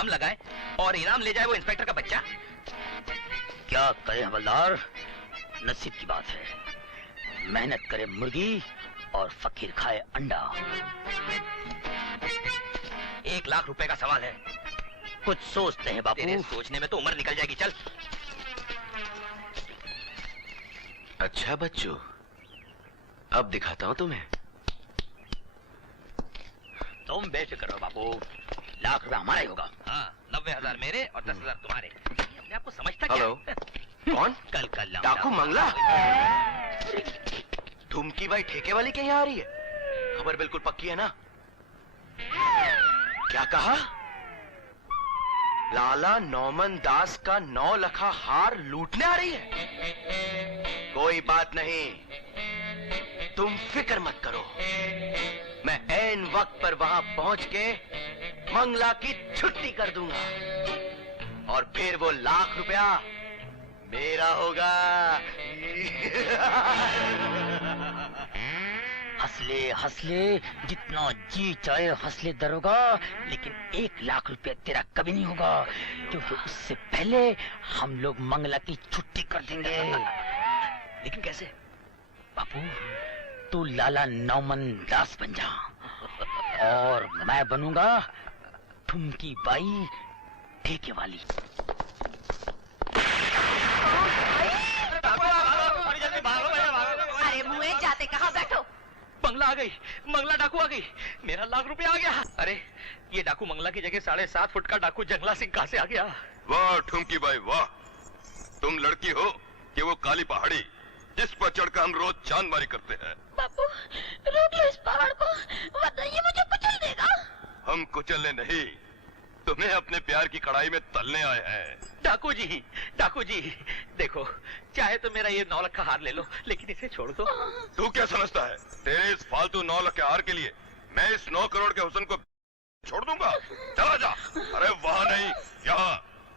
हम लगाए और इनाम ले जाए वो इंस्पेक्टर का बच्चा। क्या करे हवलदार, नसीब की बात है। मेहनत करे मुर्गी और फकीर खाए अंडा। 1 लाख रुपए का सवाल है। कुछ सोचते हैं बापू। तेरे सोचने में तो उम्र निकल जाएगी। चल। अच्छा बच्चों, अब दिखाता हूं तुम्हें। तुम बेफिक्र रहो बापू, 1 लाख रुपए हमारा ही होगा। हाँ, 90,000 मेरे और 10,000 तुम्हारे। अपने आप को समझता क्या? हेलो, कौन? कल डाकू मंगला? धुमकी भाई ठेके वाली कहीं आ रही है? खबर बिल्कुल पक्की है ना? क्या कहा? लाला नौमन दास का 9 लखा हार लूटने आ रही है? कोई बात नहीं, तुम फिक्र मत करो। मैं ऐन वक्त पर वहां पहुंच के मंगला की छुट्टी कर दूंगा और फिर वो 1 लाख रुपया मेरा होगा। हंसले हंसले, जितना जी चाहे हंसले दरोगा, लेकिन 1 लाख रुपया तेरा कभी नहीं होगा, क्योंकि उससे पहले हम लोग मंगला की छुट्टी कर देंगे। लेकिन कैसे? बापू, तू लाला नौमन दास बन जा और मैं बनूंगा ठुमकी बाई ठेके वाली। अरे मुए जाते कहाँ बैठो? मंगला आ गई, मंगला डाकू आ गई, मेरा 1 लाख रुपया आ गया। अरे ये डाकू मंगला की जगह 7.5 फुट का डाकू जंगला सिंह कहां से आ गया? वाह ठुमकी बाई वाह, तुम लड़की हो कि वो काली पहाड़ी जिस पर चढ़कर हम रोज चांदमारी करते हैं। बापू रोक लो इस पहाड़ को, वरना ये मुझे कुचल देगा। हम कुचलने नहीं, तुम्हें अपने प्यार की कढ़ाई में तलने आए हैं। डाकू जी, देखो चाहे तो मेरा ये 9 लाख का हार ले लो, लेकिन इसे छोड़ दो। तू क्या समझता है, तेरे इस फालतू 9 लाख के हार के लिए मैं इस 9 करोड़ के हुस्न को छोड़ दूंगा? चला जा। अरे वहाँ नहीं, यहाँ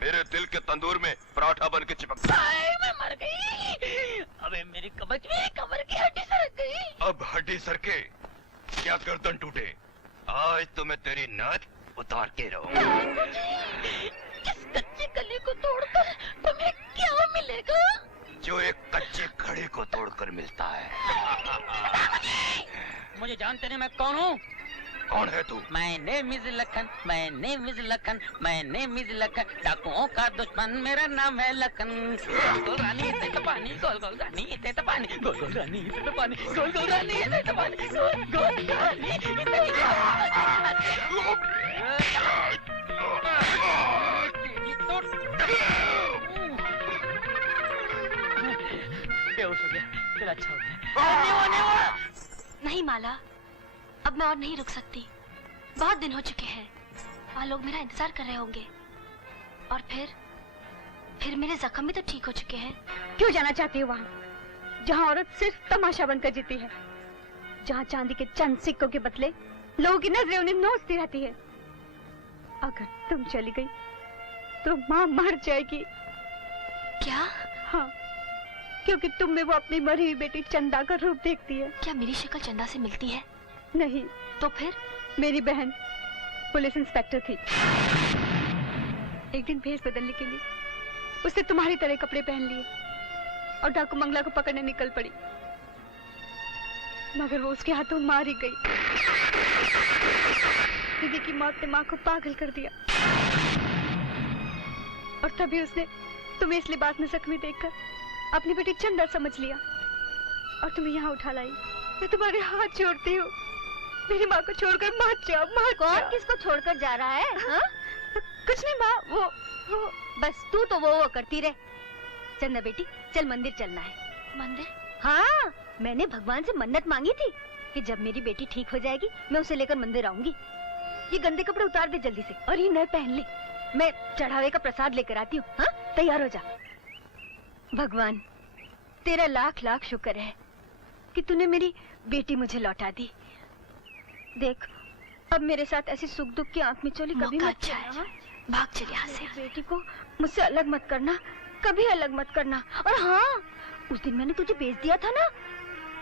मेरे दिल के तंदूर में पराठा बन के चिपक। मैं मर गई। अबे मेरी कमर की हड्डी सरक गई। अब हड्डी सरके क्या गर्दन टूटे? आज तो मैं तेरी नाथ उतार के रहूं। इस कच्चे गले को तोड़कर तुम्हें क्या मिलेगा? जो एक कच्चे घड़े को तोड़कर मिलता है। मुझे जानते नहीं मैं कौन हूँ? कौन है तू? My name is Lakhan, my name is Lakhan, my name is Lakhan, डाकुओं का दुश्मन मेरा नाम है लखन। गोल गोल रानी इतने तो पानी, गोल गोल रानी इतने तो पानी, गोल गोल रानी इतने तो पानी, गोल गोल रानी इतने तो पानी, गोल गोल रानी इतने बेहोश हो गया, फिर अच्छा हो गया। नहीं माला, अब मैं और नहीं रुक सकती। बहुत दिन हो चुके हैं, वहाँ लोग मेरा इंतजार कर रहे होंगे, और फिर मेरे जख्म भी तो ठीक हो चुके हैं। क्यों जाना चाहती हो वहाँ, जहाँ औरत सिर्फ तमाशा बनकर जीती है, जहाँ चांदी के चंद सिक्कों के बदले लोगों की नजरें उन्हें नोचती रहती है। अगर तुम चली गई तो माँ मर जाएगी। क्या? हाँ, क्योंकि तुम में वो अपनी मरी हुई बेटी चंदा का रूप देखती है। क्या मेरी शक्ल चंदा से मिलती है? नहीं। तो फिर? मेरी बहन पुलिस इंस्पेक्टर थी। एक दिन भेष बदलने के लिए उसने तुम्हारी तरह कपड़े पहन लिए और डाकू मंगला को पकड़ने निकल पड़ी, मगर वो उसके हाथों मारी गई। दीदी की मौत ने माँ को पागल कर दिया और तभी उसने तुम्हें इस लिबास में जख्मी देखकर अपनी बेटी चंदा समझ लिया और तुम्हें यहाँ उठा लाई। मैं तुम्हारे हाथ जोड़ती हूँ, मेरी माँ को छोड़कर मत जाओ, मत जाओ। कौन किसको छोड़कर जा रहा है? हाँ? कुछ नहीं माँ, वो बस तू तो वो करती रहे। चंदा बेटी चल, मंदिर चलना है। मंदिर? हाँ, मैंने भगवान से मन्नत मांगी थी कि जब मेरी बेटी ठीक हो जाएगी मैं उसे लेकर मंदिर आऊंगी। ये गंदे कपड़े उतार दे जल्दी से और ये नए पहन ले। मैं चढ़ावे का प्रसाद लेकर आती हूँ। हाँ, तैयार हो जा। भगवान तेरा लाख लाख शुक्र है कि तूने मेरी बेटी मुझे लौटा दी। देख, अब मेरे साथ ऐसी सुख दुख की आंख में चोली कभी मत चलना। भाग चल यहाँ से। बेटी को मुझसे अलग मत करना, कभी अलग मत करना। और हाँ, उस दिन मैंने तुझे बेच दिया था ना,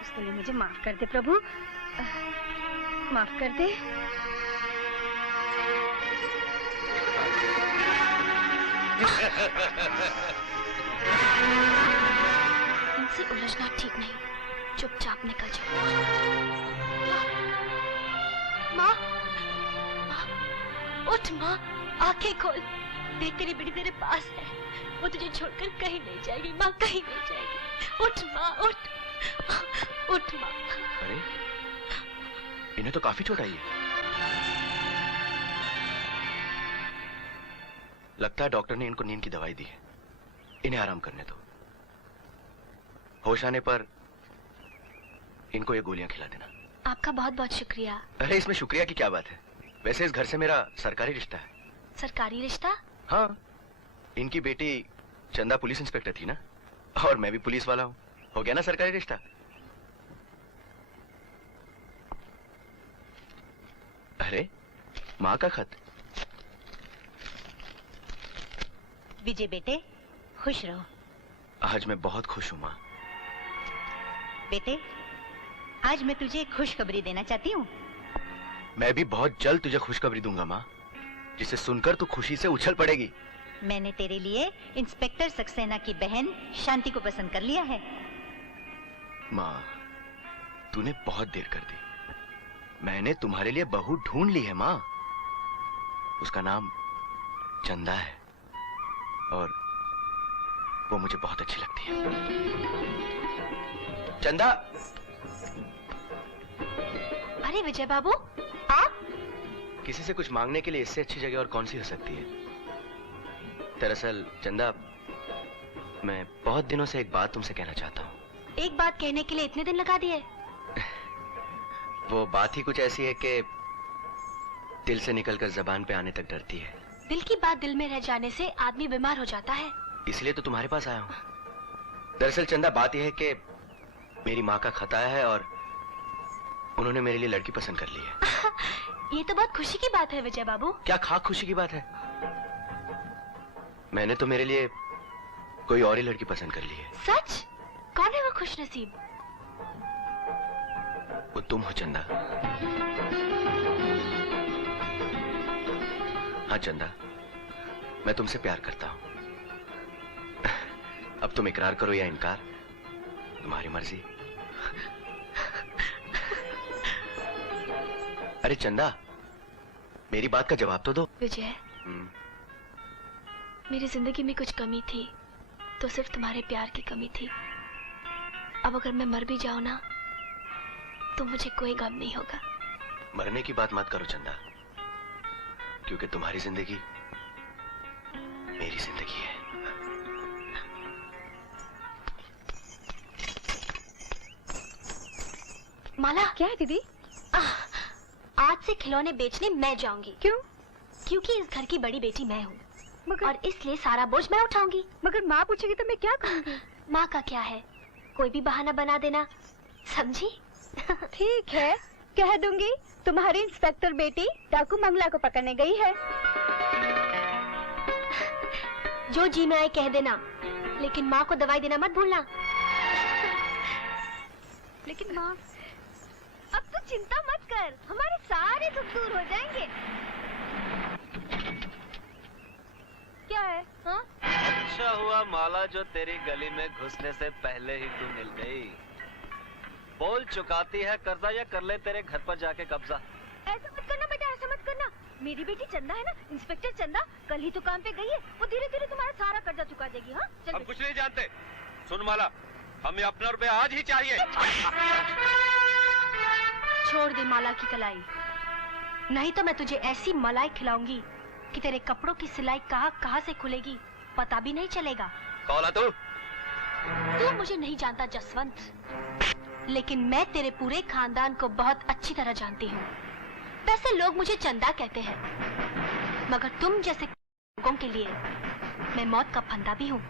उसके लिए मुझे माफ कर दे प्रभु, माफ कर दे। इनसे उलझना ठीक नहीं, चुपचाप निकल जाओ। माँ, माँ, उठ माँ, आंखें खोल। देख तेरी बेटी तेरे पास है, वो तुझे छोड़कर कहीं नहीं जाएगी माँ, कहीं नहीं जाएगी। उठ माँ, उठ, उठ माँ। अरे इन्हें तो काफी चोट आई है। लगता है डॉक्टर ने इनको नींद की दवाई दी है। इन्हें आराम करने दो। होश आने पर इनको ये गोलियां खिला देना। आपका बहुत बहुत शुक्रिया। अरे इसमें शुक्रिया की क्या बात है? वैसे इस घर से मेरा सरकारी रिश्ता है। सरकारी रिश्ता? हाँ, इनकी बेटी चंदा पुलिस इंस्पेक्टर थी ना, और मैं भी पुलिस वाला हूँ। हो गया ना सरकारी रिश्ता। अरे माँ का खत। विजय बेटे, खुश रहो। आज मैं बहुत खुश हूँ माँ। बेटे, आज मैं तुझे एक खुशखबरी देना चाहती हूँ। मैं भी बहुत जल्द तुझे खुशखबरी दूंगा माँ, जिसे सुनकर तू खुशी से उछल पड़ेगी। मैंने तेरे लिए इंस्पेक्टर सक्सेना की बहन शांति को पसंद कर लिया है। माँ, तूने बहुत देर कर दी। मैंने तुम्हारे लिए बहू ढूंढ ली है माँ। उसका नाम चंदा है और वो मुझे बहुत अच्छी लगती है। चंदा। अरे विजय बाबू, आप? किसी से कुछ मांगने के लिए इससे अच्छी जगह और कौन सी हो सकती है? दरअसल चंदा, मैं बहुत दिनों से एक बात तुमसे कहना चाहता हूँ। एक बात कहने के लिए इतने दिन लगा दिए? वो बात ही कुछ ऐसी है कि दिल से निकलकर जबान पे आने तक डरती है। दिल की बात दिल में रह जाने से आदमी बीमार हो जाता है। इसलिए तो तुम्हारे पास आया हूँ। दरअसल चंदा, बात यह है कि मेरी माँ का खत आया है और उन्होंने मेरे लिए लड़की पसंद कर ली है। ये तो बहुत खुशी की बात है विजय बाबू। क्या खाक खुशी की बात है? मैंने तो मेरे लिए कोई और ही लड़की पसंद कर ली है। सच? कौन है वो खुशनसीब? वो तुम हो चंदा। हाँ चंदा, मैं तुमसे प्यार करता हूँ। अब तुम इकरार करो या इनकार, तुम्हारी मर्जी। अरे चंदा, मेरी बात का जवाब तो दो। विजय, मेरी जिंदगी में कुछ कमी थी तो सिर्फ तुम्हारे प्यार की कमी थी। अब अगर मैं मर भी जाऊं ना तो मुझे कोई गम नहीं होगा। मरने की बात मत करो चंदा, क्योंकि तुम्हारी जिंदगी मेरी जिंदगी है। माला। क्या है दीदी? आज से खिलौने बेचने मैं जाऊंगी। क्यों? क्योंकि इस घर की बड़ी बेटी मैं हूँ मगर और इसलिए सारा बोझ मैं उठाऊंगी। मगर माँ पूछेगी तो मैं क्या कहूँगी? माँ का क्या है, कोई भी बहाना बना देना, समझी? ठीक है, कह दूंगी तुम्हारी इंस्पेक्टर बेटी डाकू मंगला को पकड़ने गई है। जो जी में आए कह देना, लेकिन माँ को दवाई देना मत भूलना। लेकिन माँ, अब तो चिंता मत कर, हमारे सारे दुख दूर हो जाएंगे। क्या है? हाँ? अच्छा हुआ माला जो तेरी गली में घुसने से पहले ही तू मिल गई। बोल, चुकाती है कर्जा या कर ले तेरे घर पर जाके कब्जा? ऐसा मत करना बेटा, ऐसा मत करना। मेरी बेटी चंदा है ना, इंस्पेक्टर चंदा, कल ही तो काम पे गई है। वो धीरे धीरे तुम्हारा सारा कर्जा चुका देगी। हाँ चल। हम कुछ नहीं जानते। सुन माला, हमें अपना रुपया आज ही चाहिए। छोड़ दे माला की कलाई, नहीं तो मैं तुझे ऐसी मलाई खिलाऊंगी कि तेरे कपड़ों की सिलाई कहाँ कहाँ से खुलेगी पता भी नहीं चलेगा। कौन है तू? तू मुझे नहीं जानता जसवंत, लेकिन मैं तेरे पूरे खानदान को बहुत अच्छी तरह जानती हूँ। वैसे लोग मुझे चंदा कहते हैं, मगर तुम जैसे लोगों के लिए मैं मौत का फंदा भी हूँ।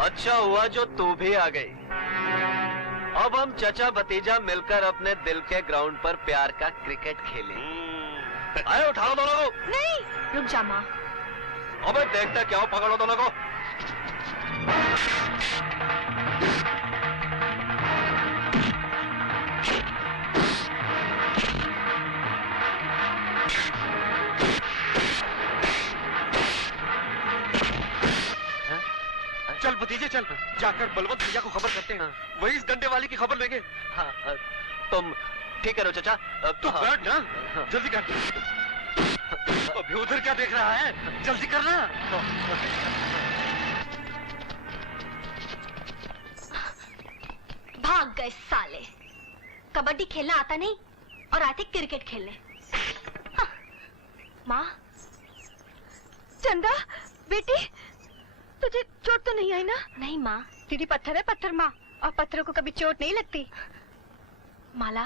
अच्छा हुआ जो तू भी आ गई। अब हम चचा भतीजा मिलकर अपने दिल के ग्राउंड पर प्यार का क्रिकेट खेलें। आए, उठाओ दोनों को। नहीं, रुक जा माँ। अबे देखते क्या हो, पकड़ो दोनों को। चल जाकर बलवंत भैया को खबर करते हैं। वही इस डंडे वाली की खबर लेंगे। हाँ, तुम ठीक करो चाचा। तू बैठ ना, जल्दी कर। अभी उधर क्या देख रहा है, जल्दी करना। भाग गए साले। कबड्डी खेलना आता नहीं और आते क्रिकेट खेलने। हाँ। माँ, चंदा बेटी, तुझे चोट तो नहीं आई ना? नहीं माँ। दीदी पत्थर है पत्थर माँ, और पत्थरों को कभी चोट नहीं लगती। माला,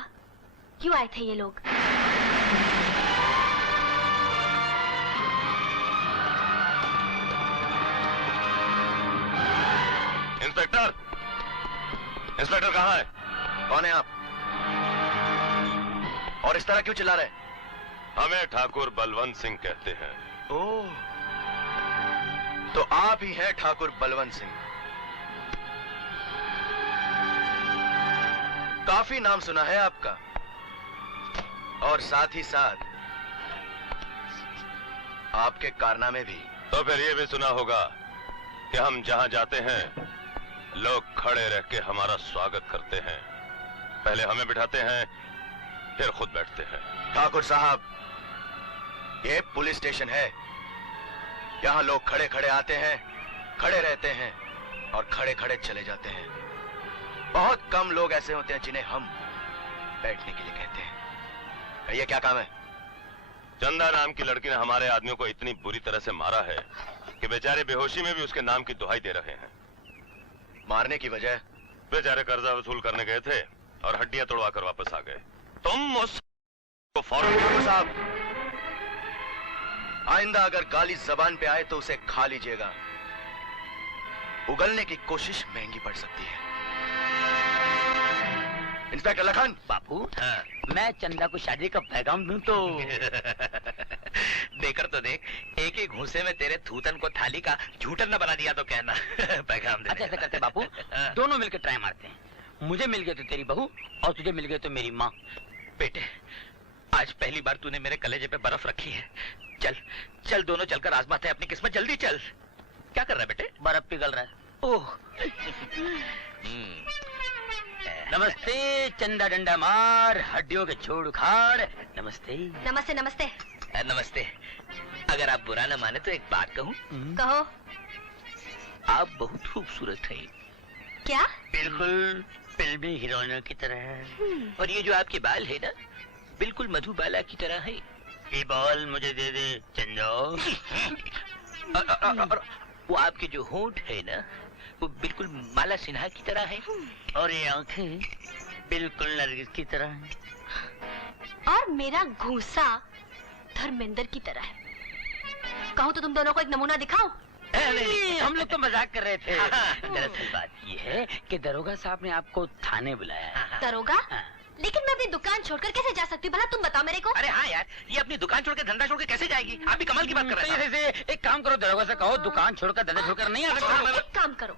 क्यों आए थे ये लोग? इंस्पेक्टर, इंस्पेक्टर कहाँ है? कौन है आप? और इस तरह क्यों चिल्ला रहे? हमें ठाकुर बलवंत सिंह कहते हैं। ओह, तो आप ही हैं ठाकुर बलवंत सिंह। काफी नाम सुना है आपका, और साथ ही साथ आपके कारनामे भी। तो फिर ये भी सुना होगा कि हम जहां जाते हैं लोग खड़े रह के हमारा स्वागत करते हैं। पहले हमें बिठाते हैं, फिर खुद बैठते हैं। ठाकुर साहब, ये पुलिस स्टेशन है। यहाँ लोग खड़े खड़े आते हैं, खड़े रहते हैं और खड़े खड़े चले जाते हैं। बहुत कम लोग ऐसे होते हैं जिन्हें हम बैठने के लिए कहते हैं। कहिए क्या काम है? चंदा नाम की लड़की ने हमारे आदमियों को इतनी बुरी तरह से मारा है कि बेचारे बेहोशी में भी उसके नाम की दुहाई दे रहे हैं। मारने की वजह? बेचारे कर्जा वसूल करने गए थे और हड्डियां तोड़वा कर वापस आ गए। तुम उसको फौरन। ठाकुर साहब, आइंदा अगर गाली जबान पे आए तो उसे खा लीजिएगा। उगलने की कोशिश महंगी पड़ सकती है। इंस्पेक्टर लखन। बापू, मैं चंदा को शादी का पैगाम दूं तो? देकर तो देख, एक ही घूंसे में तेरे थूतन को थाली का झूठन न बना दिया तो कहना। पैगाम दे। अच्छा ऐसा करते बापू, दोनों मिलकर ट्राई मारते हैं। मुझे मिल गए तो तेरी बहू, और तुझे मिल गए तो मेरी माँ। बेटे, आज पहली बार तूने मेरे कलेजे पे बर्फ रखी है। चल चल, दोनों चलकर आजमाते हैं अपनी किस्मत। जल्दी चल। क्या कर रहा है बेटे? बर्फ पिघल रहा है। ओह। नमस्ते चंदा डंडा मार, हड्डियों के छोड़ उखाड़। नमस्ते। नमस्ते नमस्ते। नमस्ते। अगर आप बुरा न माने तो एक बात कहूँ? कहो। आप बहुत खूबसूरत हैं। क्या? बिल्कुल फिल्मी हीरोइनों की तरह। और ये जो आपके बाल है ना, बिल्कुल मधुबाला की तरह है। ये बाल मुझे दे दे चंदा। और वो आपके जो होंठ है ना, वो बिल्कुल माला सिन्हा की तरह है। और ये आंखें बिल्कुल नरगिस की तरह हैं। और मेरा घूंसा धर्मेंद्र की तरह है। कहूँ तो तुम दोनों को एक नमूना दिखाऊं? नहीं, हम लोग तो मजाक कर रहे थे। दरअसल बात ये है कि दरोगा साहब ने आपको थाने बुलाया है। दरोगा? लेकिन मैं अपनी दुकान छोड़कर कैसे जा सकती हूँ भला, तुम बताओ मेरे को। अरे हाँ यार, ये अपनी दुकान छोड़ के धंधा छोड़ के कैसे जाएगी? आप भी कमाल की बात कर रहे हैं। एक काम करो, दरोगा से कहो दुकान छोड़कर धंधा छोड़कर नहीं आ सकता। एक काम करो,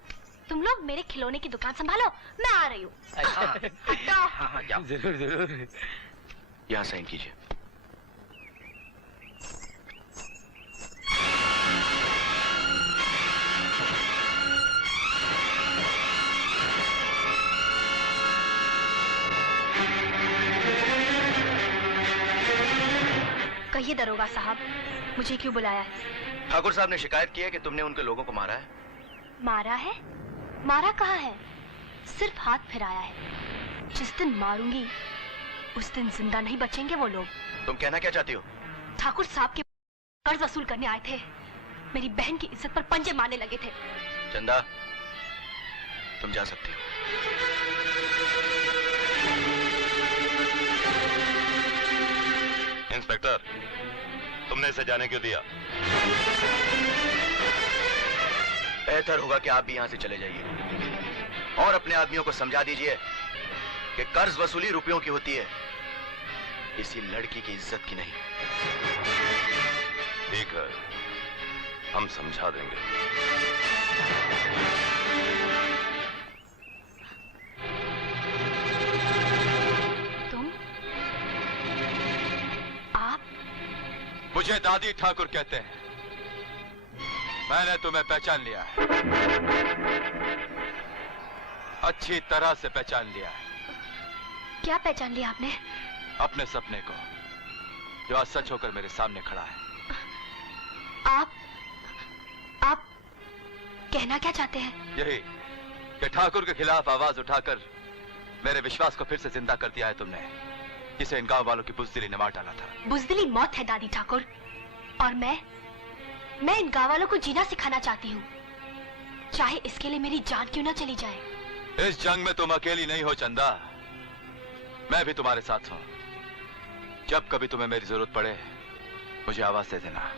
तुम लोग मेरे खिलौने की दुकान संभालो, मैं आ रही हूँ। हटो। हाँ, जाओ। जरूर जरूर। यहाँ साइन कीजिए। कहिए दरोगा साहब, मुझे क्यों बुलाया है? ठाकुर साहब ने शिकायत की है कि तुमने उनके लोगों को मारा है। मारा है? मारा कहाँ है? सिर्फ हाथ फिराया है। जिस दिन मारूंगी उस दिन जिंदा नहीं बचेंगे वो लोग। तुम कहना क्या चाहती हो? ठाकुर साहब के कर्ज वसूल करने आए थे, मेरी बहन की इज्जत पर पंजे मारने लगे थे। चंदा, तुम जा सकती हो। इंस्पेक्टर, तुमने इसे जाने क्यों दिया? बेहतर होगा कि आप भी यहाँ से चले जाइए और अपने आदमियों को समझा दीजिए कि कर्ज वसूली रुपयों की होती है, किसी लड़की की इज्जत की नहीं। ठीक है, हम समझा देंगे। तुम? आप? मुझे दादी ठाकुर कहते हैं। मैंने तुम्हें पहचान लिया है। अच्छी तरह से पहचान लिया है। क्या पहचान लिया आपने? अपने सपने को, जो आज सच होकर मेरे सामने खड़ा है। आप कहना क्या चाहते हैं? यही कि ठाकुर के खिलाफ आवाज उठाकर मेरे विश्वास को फिर से जिंदा कर दिया है तुमने, जिसे इन गांव वालों की बुजदिली ने मार डाला था। बुजदिली मौत है दादी ठाकुर, और मैं इन गांव वालों को जीना सिखाना चाहती हूँ, चाहे इसके लिए मेरी जान क्यों ना चली जाए। इस जंग में तुम अकेली नहीं हो चंदा, मैं भी तुम्हारे साथ हूं। जब कभी तुम्हें मेरी जरूरत पड़े मुझे आवाज दे देना।